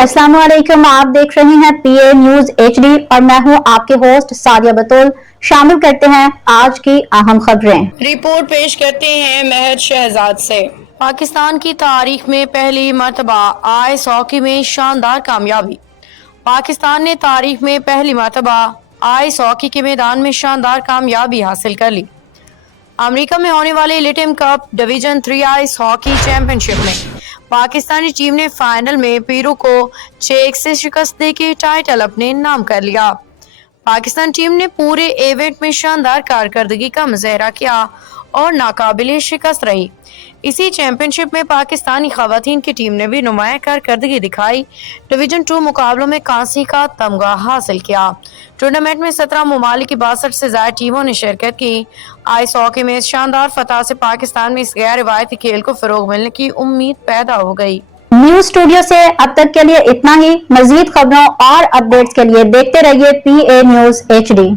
अस्सलाम वालेकुम, आप देख रहे हैं पीए न्यूज एचडी और मैं हूं आपके होस्ट सादिया बतूल। शामिल करते हैं आज की अहम खबरें। रिपोर्ट पेश करते हैं महद शहजाद से। पाकिस्तान की तारीख में पहली मरतबा आइस हॉकी में शानदार कामयाबी। पाकिस्तान ने तारीख में पहली मरतबा आइस हॉकी के मैदान में शानदार कामयाबी हासिल कर ली। अमेरिका में होने वाले लिटिम cup division 3 ice hockey championship में पाकिस्तानी टीम ने फाइनल में पेरू को 6-1 से शिकस्त देकर टाइटल अपने नाम कर लिया। पाकिस्तान टीम ने पूरे इवेंट में शानदार कारकर्दगी का मुजाहरा किया और नाकाबिले शिकस्त रही। इसी चैंपियनशिप में पाकिस्तानी खवातीन की टीम ने भी नुमाया कारकर्दगी दिखाई। डिवीजन 2 मुकाबलों में कांसी का तमगा हासिल किया। टूर्नामेंट में 17 ममालिक की 62 से ज्यादा टीमों ने शिरकत की। आइस हॉकी में इस शानदार फतह से पाकिस्तान में इस गैर रिवायती खेल को फरोग मिलने की उम्मीद पैदा हो गई। न्यूज स्टूडियो से अब तक के लिए इतना ही। मजीद खबरों और अपडेट्स के लिए देखते रहिए पीए न्यूज एचडी।